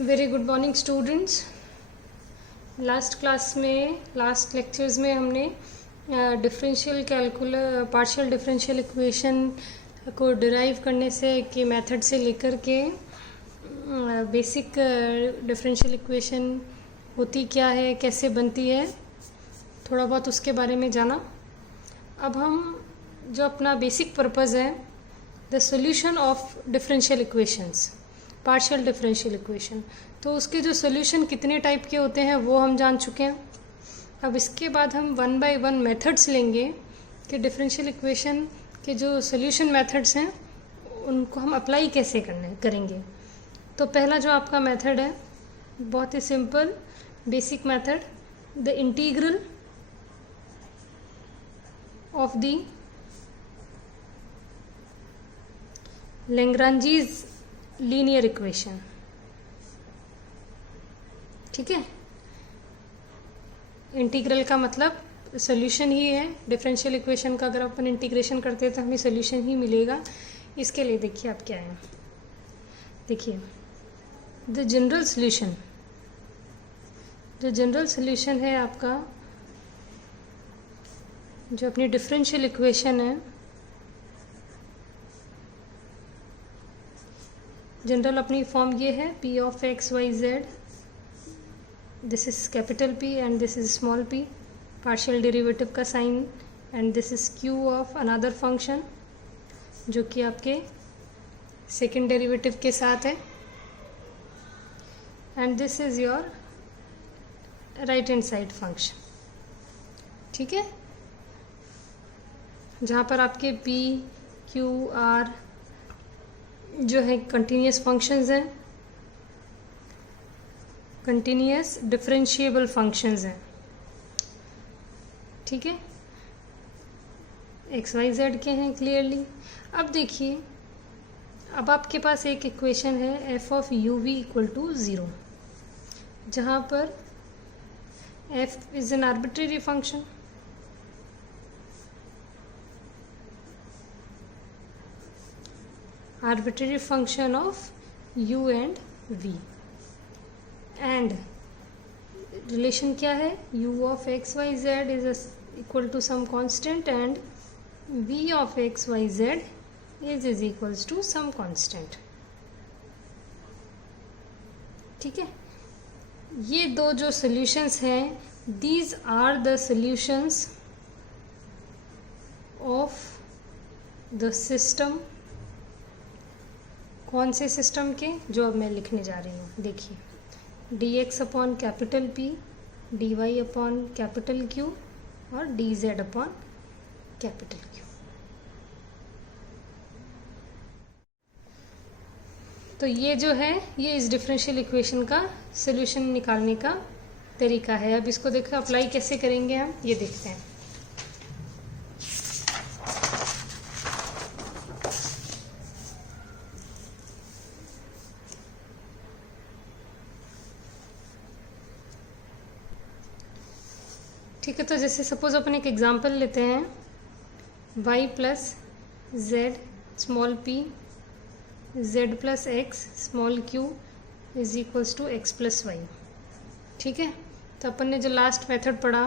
Very good morning students. Last lectures में हमने partial differential equation को डिराइव करने से के मेथड से लेकर के बेसिक डिफरेंशियल इक्वेशन होती क्या है, कैसे बनती है, थोड़ा बहुत उसके बारे में जाना। अब हम जो अपना बेसिक पर्पज़ है, the solution of differential equations, partial differential equation, तो उसके जो सॉल्यूशन कितने टाइप के होते हैं वो हम जान चुके हैं। अब इसके बाद हम 1 बाय 1 मेथड्स लेंगे कि डिफरेंशियल इक्वेशन के जो सॉल्यूशन मेथड्स हैं उनको हम अप्लाई कैसे करेंगे। तो पहला जो आपका मेथड है बहुत ही simple basic method, the integral of the Lagrange's linear equation. ठीक है, इंटीग्रल का मतलब सॉल्यूशन ही है डिफरेंशियल इक्वेशन का। अगर अपन इंटीग्रेशन करते हैं तो हमें सॉल्यूशन ही मिलेगा। इसके लिए देखिए आप क्या है, देखिए द जनरल सॉल्यूशन है आपका जो अपनी डिफरेंशियल इक्वेशन है, जनरल अपनी फॉर्म ये है p of x Y z, this is capital P and this is small p, partial derivative का sign, and this is q of another function जो कि आपके सेकेंड डेरिवेटिव के साथ है, and this is your right hand side function. ठीक है, जहाँ पर आपके p q r जो है कंटिन्यूस फंक्शंस हैं, कंटिन्यूस डिफरेंशिएबल फंक्शंस हैं। ठीक है, एक्स वाई जेड के हैं क्लियरली। अब देखिए, अब आपके पास एक इक्वेशन है F of U V equal to 0, जहाँ पर F is an arbitrary function, arbitrary function of u and v, and relation क्या है, u of x y z is equal to some constant and v of x y z is equals to some constant। ठीक है, ये दो जो solutions हैं, these are the solutions of the system। कौन से सिस्टम के, जो अब मैं लिखने जा रही हूँ। देखिए D x upon capital P, D Y upon capital Q और D Z upon capital Q। तो ये जो है ये इस डिफरेंशियल इक्वेशन का सॉल्यूशन निकालने का तरीका है। अब इसको देखो अप्लाई कैसे करेंगे हम, ये देखते हैं। ठीक है, तो जैसे सपोज अपन एक एग्जांपल लेते हैं, y plus Z small p z plus X small q is equals to X plus Y. ठीक है, तो अपन ने जो लास्ट मेथड पढ़ा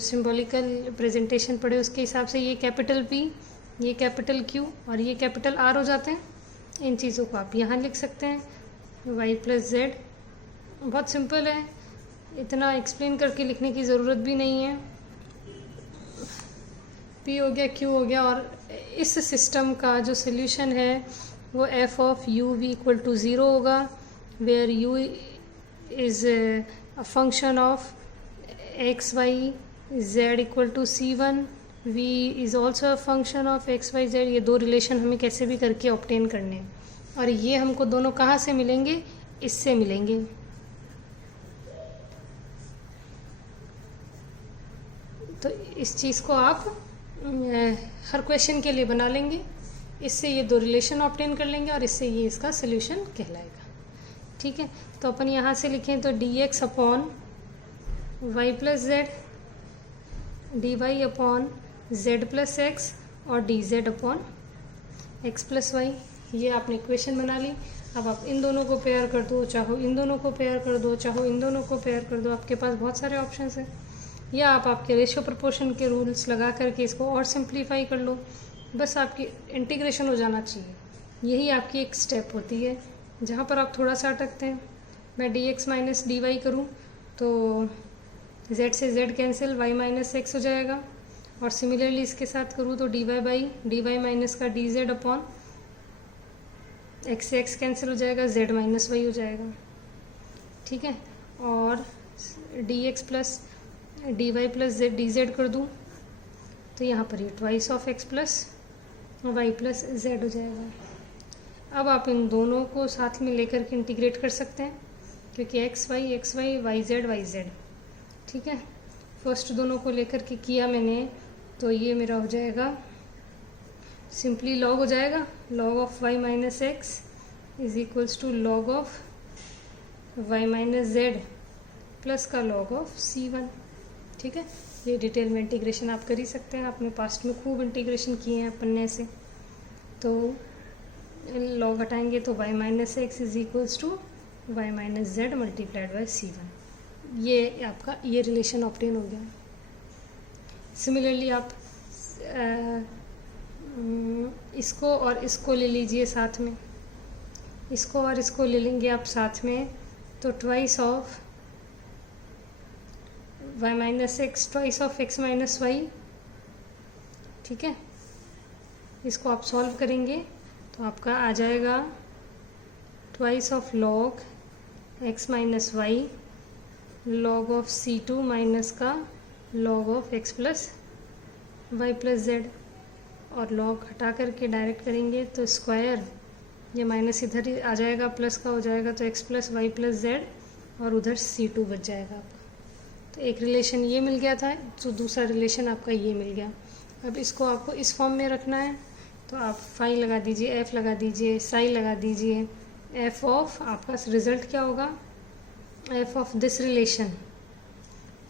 सिंबॉलिकल प्रेजेंटेशन पढ़े, उसके हिसाब से ये कैपिटल P, ये कैपिटल Q और ये कैपिटल R हो जाते हैं। इन चीज़ों को आप यहाँ लिख सकते हैं, y प्लस जेड। बहुत सिंपल है, इतना एक्सप्लेन करके लिखने की ज़रूरत भी नहीं है। P हो गया, Q हो गया, और इस सिस्टम का जो सॉल्यूशन है वो f of u v equal to 0 होगा, where u is a function of x y z equal to c1, v is also a function of x y z। ये दो रिलेशन हमें कैसे भी करके ऑब्टेन करने हैं, और ये हमको दोनों कहाँ से मिलेंगे, इससे मिलेंगे। तो इस चीज़ को आप हर क्वेश्चन के लिए बना लेंगे, इससे ये दो रिलेशन ऑब्टेन कर लेंगे और इससे ये इसका सॉल्यूशन कहलाएगा। ठीक है, तो अपन यहाँ से लिखें तो d x upon y plus z, d Y upon z plus x और D Z upon x plus y. ये आपने इक्वेशन बना ली। अब आप इन दोनों को पेयर कर दो, चाहो इन दोनों को पेयर कर दो, चाहो इन दोनों को पेयर कर दो, आपके पास बहुत सारे ऑप्शंस हैं। या आप आपके रेशियो प्रोपोर्शन के रूल्स लगा करके इसको और सिंप्लीफाई कर लो। बस आपकी इंटीग्रेशन हो जाना चाहिए, यही आपकी एक स्टेप होती है जहाँ पर आप थोड़ा सा अटकते हैं। मैं dx माइनस dy करूँ तो z से z cancel, y minus x हो जाएगा। और सिमिलरली इसके साथ करूँ तो dy माइनस का dz अपॉन x से x कैंसिल हो जाएगा, z माइनस y हो जाएगा। ठीक है, और dx plus dy plus dz कर दूँ तो यहाँ पर ये twice of x plus y plus z हो जाएगा। अब आप इन दोनों को साथ में लेकर के इंटीग्रेट कर सकते हैं, क्योंकि x y y z। ठीक है, फर्स्ट दोनों को लेकर के किया मैंने तो ये मेरा हो जाएगा सिंपली लॉग हो जाएगा, log of y minus X is equals to log of y minus z plus का लॉग ऑफ c1। ठीक है, ये डिटेल में इंटीग्रेशन आप कर ही सकते हैं, आपने पास्ट में खूब इंटीग्रेशन किए हैं पन्ने से। तो लॉग हटाएंगे तो y minus X is equals to y minus z multiplied by c1। ये आपका ये रिलेशन ऑब्टेन हो गया। सिमिलरली आप इसको और इसको ले लीजिए साथ में, इसको और इसको ले लेंगे आप साथ में तो twice of y minus X twice of x minus Y. ठीक है, इसको आप सॉल्व करेंगे तो आपका आ जाएगा twice of log x minus y log of c2 minus का log of x plus Y plus z। और लॉग हटा करके डायरेक्ट करेंगे तो स्क्वायर, ये माइनस इधर ही आ जाएगा, प्लस का हो जाएगा तो x plus Y plus Z, और उधर c2 बच जाएगा आपका। तो एक रिलेशन ये मिल गया था, जो दूसरा रिलेशन आपका ये मिल गया। अब इसको आपको इस फॉर्म में रखना है तो आप फाई लगा दीजिए, f लगा दीजिए, साई लगा दीजिए। f ऑफ आपका रिजल्ट क्या होगा, f ऑफ दिस रिलेशन,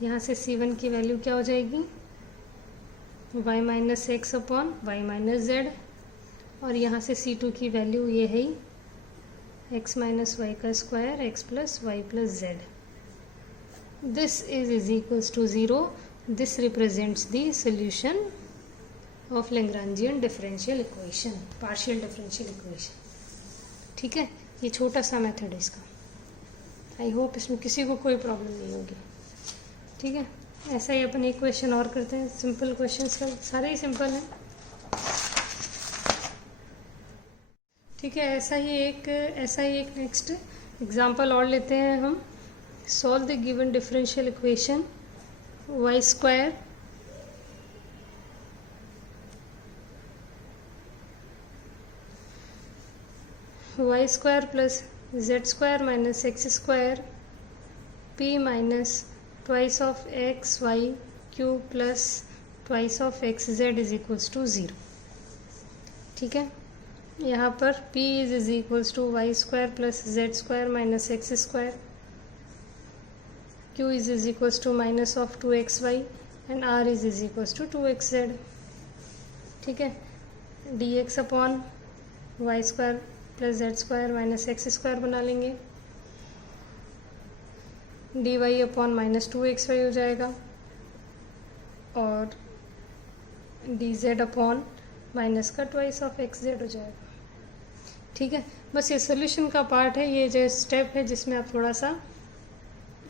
यहाँ से c1 की वैल्यू क्या हो जाएगी y minus X upon Y minus Z, और यहाँ से c2 की वैल्यू ये है x माइनस वाई का square x plus Y plus Z. This is equals to 0। This represents the solution of Lagrangian differential equation, partial differential equation. ठीक है, ये छोटा सा मेथड है इसका। आई होप इसमें किसी को कोई प्रॉब्लम नहीं होगी। ठीक है, ऐसा ही अपन एक क्वेश्चन और करते हैं। सिंपल क्वेश्चंस का सारे ही सिंपल हैं। ठीक है, ऐसा ही एक नेक्स्ट एग्जांपल और लेते हैं हम। Solve the given differential equation y square plus z square minus X square p minus twice of x Y cube plus twice of X Z is equals to 0। ठीक है, यहाँ पर p is equals to Y square plus Z square minus X square, q is equals to minus of 2xy and r is equals to 2xz। ठीक है, dx upon Y square plus Z square minus X square बना लेंगे, dy upon minus 2xy हो जाएगा, और dz upon minus का twice of xz हो जाएगा। ठीक है, बस ये सोल्यूशन का पार्ट है, ये जो स्टेप है जिसमें आप थोड़ा सा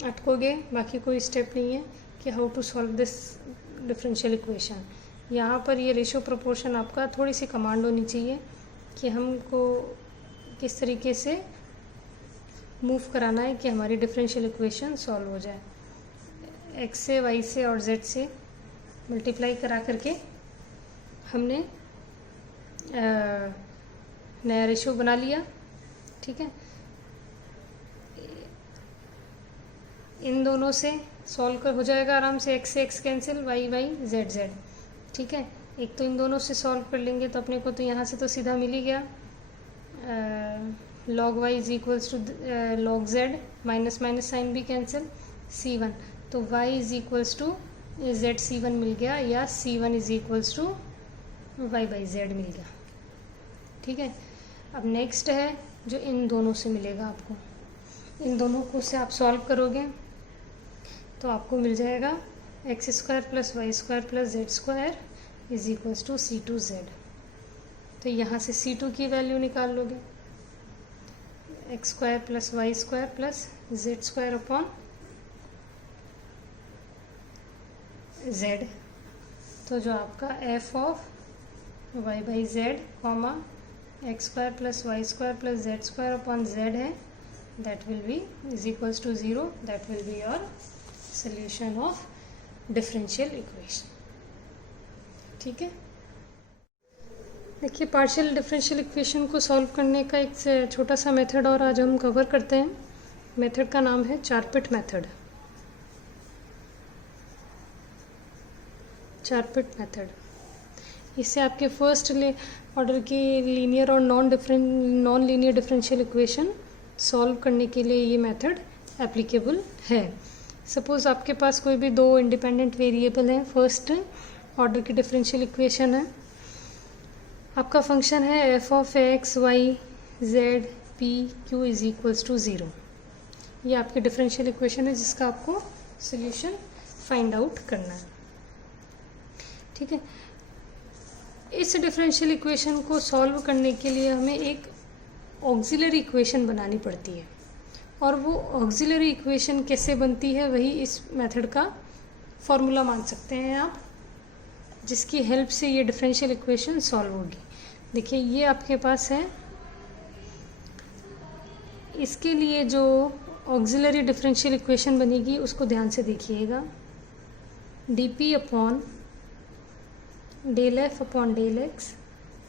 अटकोगे, बाकी कोई स्टेप नहीं है कि how to solve this differential equation. यहाँ पर ये रेशियो प्रोपोर्शन आपका थोड़ी सी कमांड होनी चाहिए कि हमको किस तरीके से मूव कराना है कि हमारी डिफरेंशियल इक्वेशन सॉल्व हो जाए। x से y से और z से मल्टीप्लाई करा करके हमने नया रेशियो बना लिया। ठीक है, इन दोनों से सॉल्व कर हो जाएगा आराम से, x से x cancel, y y z z। ठीक है, एक तो इन दोनों से सॉल्व कर लेंगे तो अपने को तो यहाँ से तो सीधा मिल ही गया, log y is equals to log z, minus minus sign भी कैंसिल, c1, तो y is equals to z c1 मिल गया, या c1 is equals to y by z मिल गया। ठीक है, अब नेक्स्ट है जो इन दोनों से मिलेगा आपको, इन दोनों को से आप सॉल्व करोगे तो आपको मिल जाएगा x square plus y square plus Z square is equals to C2Z। तो यहाँ से C2 की वैल्यू निकाल लोगे, x square plus y square plus Z square upon z. तो जो आपका f of y by z comma x square plus y square plus Z square upon z है, that will be is equals to 0। That will be your solution of differential equation. ठीक है, देखिए partial differential equation को solve करने का एक छोटा सा मेथड और आज हम कवर करते हैं। मेथड का नाम है चारपिट मेथड। चारपिट मेथड, इससे आपके फर्स्ट ऑर्डर की लीनियर और non linear differential equation solve करने के लिए ये मेथड एप्लीकेबल है। सपोज़ आपके पास कोई भी दो इंडिपेंडेंट वेरिएबल हैं, फर्स्ट ऑर्डर की डिफरेंशियल इक्वेशन है, आपका फंक्शन है F of x Y Z P Q is equals to 0। ये आपकी डिफरेंशियल इक्वेशन है जिसका आपको सोल्यूशन फाइंड आउट करना है। ठीक है, इस डिफरेंशियल इक्वेशन को सॉल्व करने के लिए हमें एक ऑक्सिलरी इक्वेशन बनानी पड़ती है, और वो ऑक्सिलरी इक्वेशन कैसे बनती है वही इस मेथड का फॉर्मूला मान सकते हैं आप, जिसकी हेल्प से ये डिफरेंशियल इक्वेशन सॉल्व होगी। देखिए ये आपके पास है, इसके लिए जो ऑक्सिलरी डिफरेंशियल इक्वेशन बनेगी उसको ध्यान से देखिएगा। dp upon del F upon del x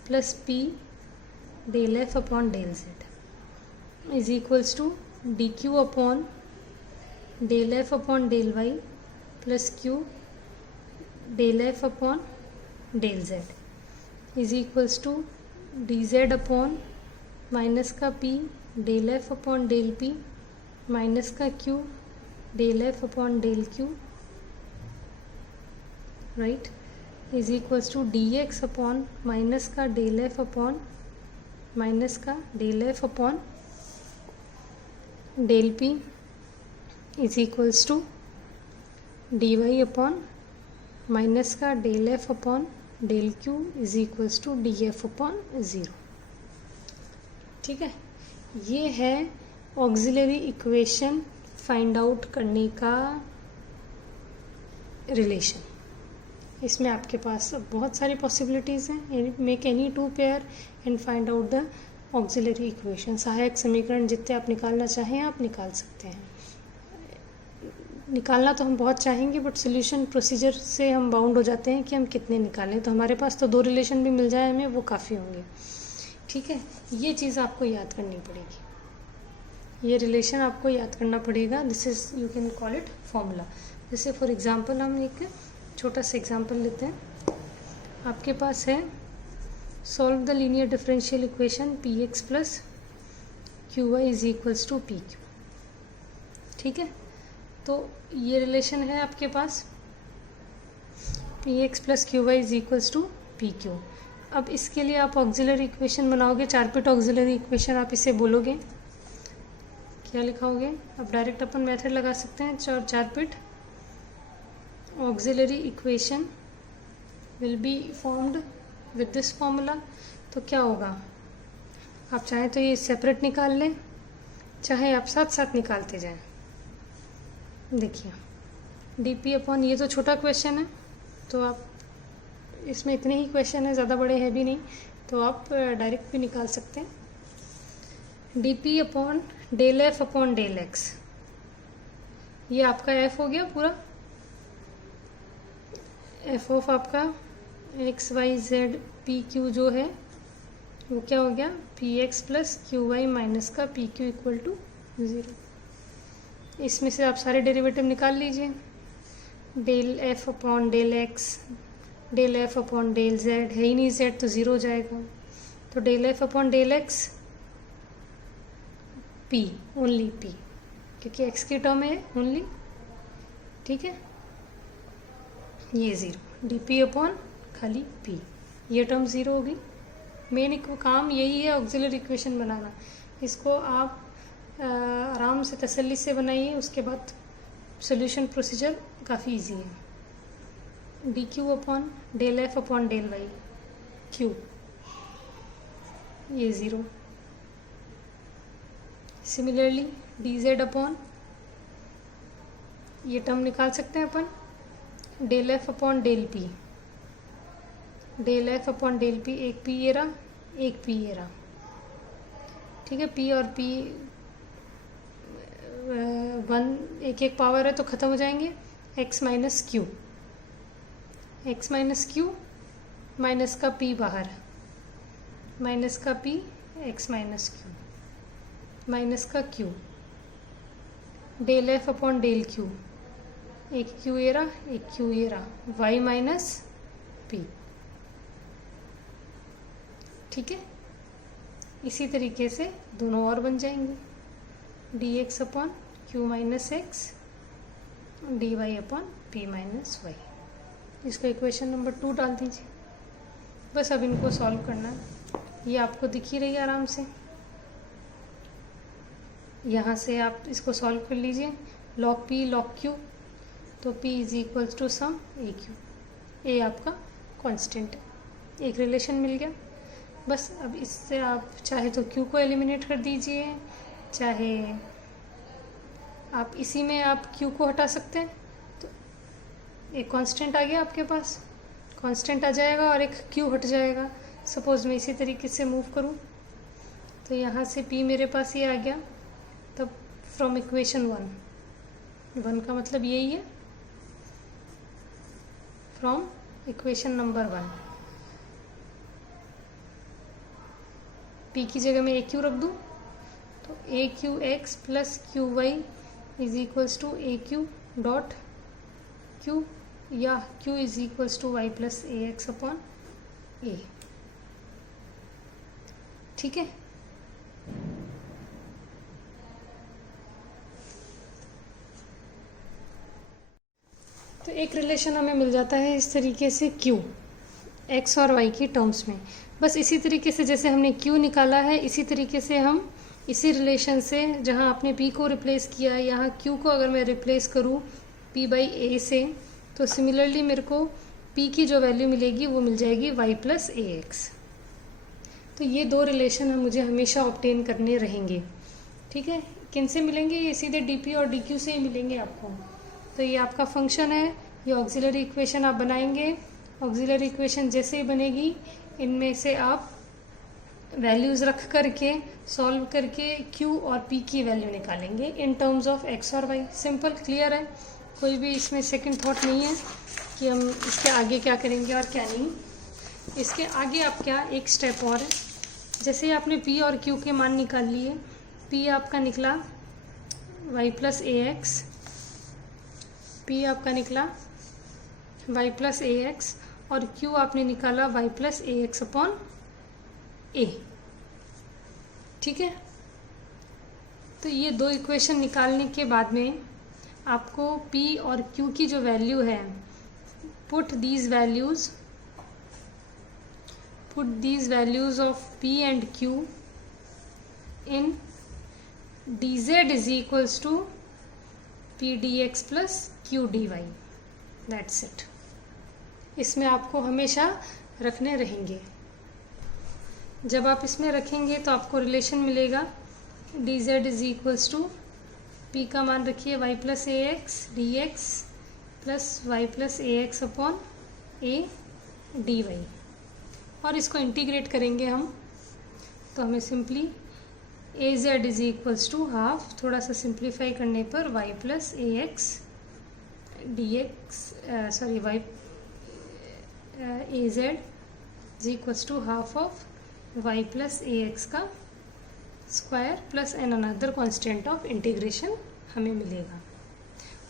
plus p del F upon del z is equals to d q upon del F upon del y plus q del F upon del z is equals to d Z upon minus का p del F upon del p minus का q del F upon del q, right, is equals to d x upon minus का del F upon minus का del F upon del p is equals to d Y upon minus का del F upon del q is equals to d f upon 0। ठीक है, ये है auxiliary equation find out करने का relation. इसमें आपके पास बहुत सारी पॉसिबिलिटीज़ हैं। Make any two pair and find out the auxiliary equation. सहायक समीकरण जितने आप निकालना चाहें आप निकाल सकते हैं। निकालना तो हम बहुत चाहेंगे बट सोल्यूशन प्रोसीजर से हम बाउंड हो जाते हैं कि हम कितने निकालें। तो हमारे पास तो 2 रिलेशन भी मिल जाए हमें वो काफ़ी होंगे। ठीक है, ये चीज़ आपको याद करनी पड़ेगी, ये रिलेशन आपको याद करना पड़ेगा। This is you can call it formula. जैसे फॉर एग्जांपल हम एक छोटा सा एग्जांपल लेते हैं। आपके पास है solve the linear differential equation p x plus Q y is equals to p q. ठीक है, तो ये रिलेशन है आपके पास p x plus Q y is equals to p q. अब इसके लिए आप ऑक्सिलरी इक्वेशन बनाओगे, चारपिट ऑक्सिलरी इक्वेशन आप इसे बोलोगे, क्या लिखाओगे? अब डायरेक्ट अपन मेथड लगा सकते हैं। Charpit auxiliary equation will be formed with this formula. तो क्या होगा, आप चाहें तो ये सेपरेट निकाल लें, चाहे आप साथ साथ निकालते जाएं। देखिए dp अपॉन, ये तो छोटा क्वेश्चन है तो आप इसमें इतने ही क्वेश्चन है, ज़्यादा बड़े हैं भी नहीं, तो आप डायरेक्ट भी निकाल सकते हैं। dp upon del F upon del X, ये आपका f हो गया पूरा। f ऑफ आपका X Y Z P Q जो है वो क्या हो गया, P x plus Q Y minus का पी क्यू इक्वल टू 0। इसमें से आप सारे डेरिवेटिव निकाल लीजिए। Del F upon del X, del F upon del Z, है ही नहीं जेड तो 0 हो जाएगा। तो del F upon del X P, only P, क्योंकि एक्स की टर्म है ओनली। ठीक है, ये 0, डी पी अपॉन खाली पी, ये टर्म 0 होगी, मेन काम यही है ऑक्सिलरी इक्वेशन बनाना। इसको आप आराम से तसल्ली से बनाइए, उसके बाद सोल्यूशन प्रोसीजर काफ़ी इजी है। D q upon del F upon del y, q ये 0। सिमिलरली डी जेड अपॉन, ये टर्म निकाल सकते हैं अपन, del F upon del p, del F upon del p, एक पी ये रहा, एक पी ये रहा, ठीक है। पी और पी 1 एक एक पावर है तो ख़त्म हो जाएंगे, x minus Q, X minus Q, minus का p बाहर, माइनस का p, x minus Q, minus का q, del F upon del Q, एक क्यू ये रहा, एक क्यू ये रहा, y माइनस p, ठीक है। इसी तरीके से दोनों और बन जाएंगे, D x upon Q minus X, D Y upon P minus Y. इसको इक्वेशन नंबर 2 डाल दीजिए। बस अब इनको सॉल्व करना है, ये आपको दिख ही रही है आराम से। यहाँ से आप इसको सॉल्व कर लीजिए, लॉग पी लॉग क्यू, तो p is equals to some a q, a आपका कांस्टेंट है, एक रिलेशन मिल गया। बस अब इससे आप चाहे तो क्यू को एलिमिनेट कर दीजिए, चाहे आप इसी में आप क्यू को हटा सकते हैं, तो एक कांस्टेंट आ गया आपके पास, कांस्टेंट आ जाएगा और एक क्यू हट जाएगा। सपोज़ मैं इसी तरीके से मूव करूं, तो यहाँ से पी मेरे पास ये आ गया, तब फ्रॉम इक्वेशन 1 का मतलब यही है, फ्रॉम इक्वेशन नंबर 1 पी की जगह मैं ए क्यू रख दूँ, तो a q x plus Q y is equals to a q dot q, या q is equals to y plus a x upon a, ठीक है। तो एक रिलेशन हमें मिल जाता है इस तरीके से क्यू एक्स और वाई की टर्म्स में। बस इसी तरीके से जैसे हमने क्यू निकाला है, इसी तरीके से हम इसी रिलेशन से जहाँ आपने p को रिप्लेस किया है, यहाँ q को अगर मैं रिप्लेस करूँ p बाई ए से, तो सिमिलरली मेरे को p की जो वैल्यू मिलेगी वो मिल जाएगी y प्लस ए एक्स। तो ये दो रिलेशन हम मुझे हमेशा ऑब्टेन करने रहेंगे, ठीक है। किन से मिलेंगे? ये सीधे dp और dq से ही मिलेंगे आपको। तो ये आपका फंक्शन है, ये ऑक्सिलरी इक्वेशन आप बनाएंगे। ऑक्सिलरी इक्वेशन जैसे ही बनेगी, इनमें से आप वैल्यूज़ रख करके सॉल्व करके q और p की वैल्यू निकालेंगे इन टर्म्स ऑफ x और y। सिंपल, क्लियर है, कोई भी इसमें सेकंड थॉट नहीं है कि हम इसके आगे क्या करेंगे और क्या नहीं। इसके आगे आप क्या, एक स्टेप और है। जैसे ही आपने p और q के मान निकाल लिए, p आपका निकला y plus a x, p आपका निकला y प्लस ए एक्स, और q आपने निकाला y plus a x upon a, ठीक है। तो ये दो इक्वेशन निकालने के बाद में आपको p और q की जो वैल्यू है, put these values of p and q in dz is equals to p dx plus q dy, that's it. इसमें आपको हमेशा रखने रहेंगे। जब आप इसमें रखेंगे तो आपको रिलेशन मिलेगा dz is equals to p का मान रखिए y plus a x d x plus Y plus a x upon a d y, और इसको इंटीग्रेट करेंगे हम, तो हमें simply a z is equals to half, थोड़ा सा सिंप्लीफाई करने पर y plus a x d x y a z is equals to half of y plus a x का square plus an another constant of integration हमें मिलेगा।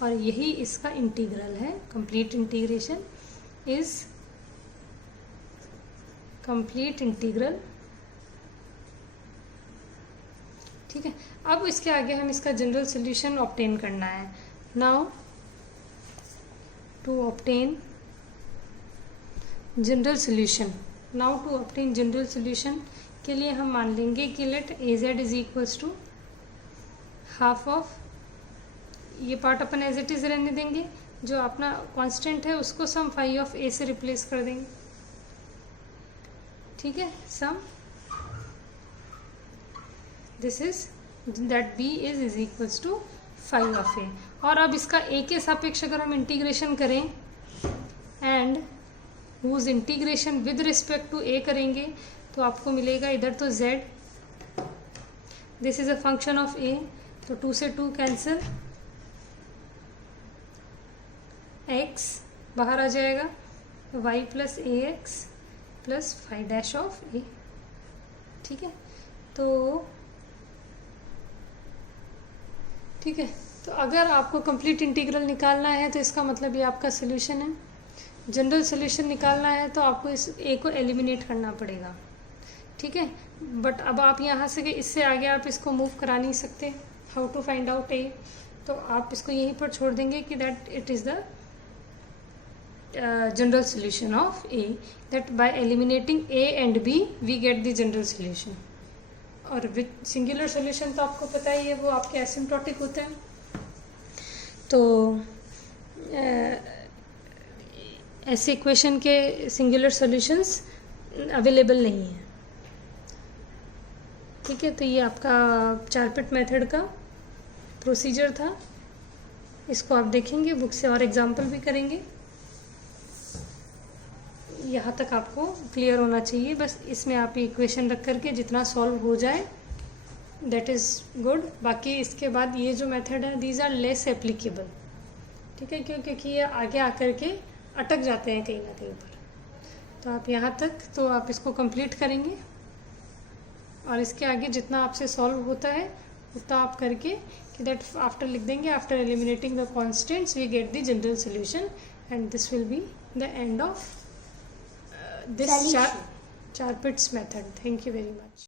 और यही इसका इंटीग्रल है। Complete integration is complete integral, ठीक है। अब इसके आगे हम इसका जनरल सॉल्यूशन ऑब्टेन करना है। Now to obtain general solution now to obtain general solution के लिए हम मान लेंगे कि let a z is equals to half of, ये पार्ट अपन एज इट इज़ रहने देंगे, जो अपना कांस्टेंट है उसको सम फाई ऑफ ए से रिप्लेस कर देंगे, ठीक है। Some this is that b is equals to phi of a. और अब इसका ए के सापेक्ष अगर हम इंटीग्रेशन करें and whose integration with respect to a करेंगे तो आपको मिलेगा इधर तो z, this is a function of a, तो 2 से 2 कैंसिल, x बाहर आ जाएगा, y plus a x plus phi dash of a, ठीक है। तो ठीक है, तो अगर आपको कंप्लीट इंटीग्रल निकालना है तो इसका मतलब ये आपका सोल्यूशन है। जनरल सोल्यूशन निकालना है तो आपको इस ए को एलिमिनेट करना पड़ेगा, ठीक है। बट अब आप यहाँ से इससे आगे आप इसको मूव करा नहीं सकते। How to find out A, तो आप इसको यहीं पर छोड़ देंगे कि that it is the general solution of A, that by eliminating A and B we get the general solution. और विद सिंगुलर सोल्यूशन तो आपको पता ही है वो आपके एसिम्प्टोटिक होते हैं, तो ऐसे इक्वेशन के सिंगुलर सॉल्यूशंस अवेलेबल नहीं है, ठीक है। तो ये आपका चारपिट मेथड का प्रोसीजर था, इसको आप देखेंगे बुक से और एग्जांपल भी करेंगे। यहाँ तक आपको क्लियर होना चाहिए, बस इसमें आप ये इक्वेशन रख करके जितना सॉल्व हो जाए दैट इज़ गुड। बाकी इसके बाद ये जो मेथड है दीज आर लेस एप्लीकेबल, ठीक है, क्योंकि ये आगे आकर के अटक जाते हैं कहीं ना कहीं पर। तो आप यहाँ तक तो आप इसको कंप्लीट करेंगे और इसके आगे जितना आपसे सॉल्व होता है उतना आप करके कि दैट आफ्टर लिख देंगे, after eliminating the constants we get the general solution and this will be the end of this Charpit's method. Thank you very much.